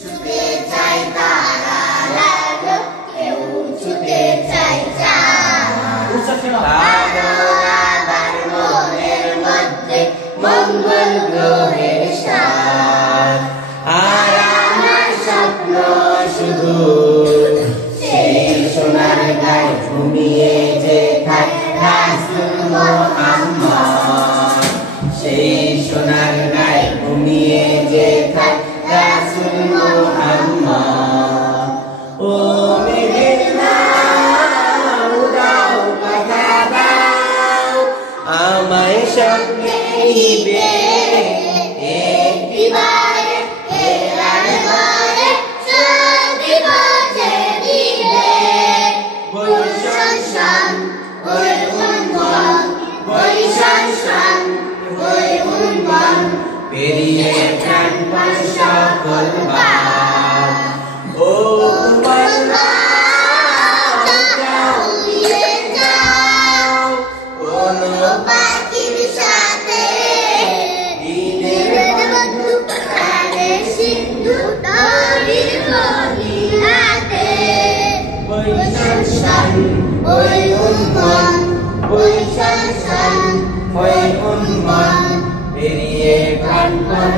ছুটে চাই তারা লাগো, কেউ ছুটে চাই তার মনের মধ্যে মঙ্গল গ্রহের সার। আর আমার স্বপ্ন শুধু সেই সোনার গায়ে ঘুমিয়ে যে খায় রাসূল মুহাম্মদ, সেই সোনার গায়ে ঘুমিয়ে যে খায় রাসূল মুহাম্মদ। ও মেঘের নাও উড়াও কথা দাও, আমায় স্বপ্নে নিবে একটিবারে হেরার ঘরে শান্তি বাজে দিবে। ওই শান ওই উন্মন, ওই শান ওই উন্মন, পেরিয়ে প্রাণপণ সকল বার। ও যাও উড়ে যাও কোন পাখির সাথে, দিনের বন্ধু প্রাণের সিন্ধু তরির মদিনাতে। ওই শান ওই উন্মন, ওই শান ওই উন্মন, পেরিয়ে প্রাণপণ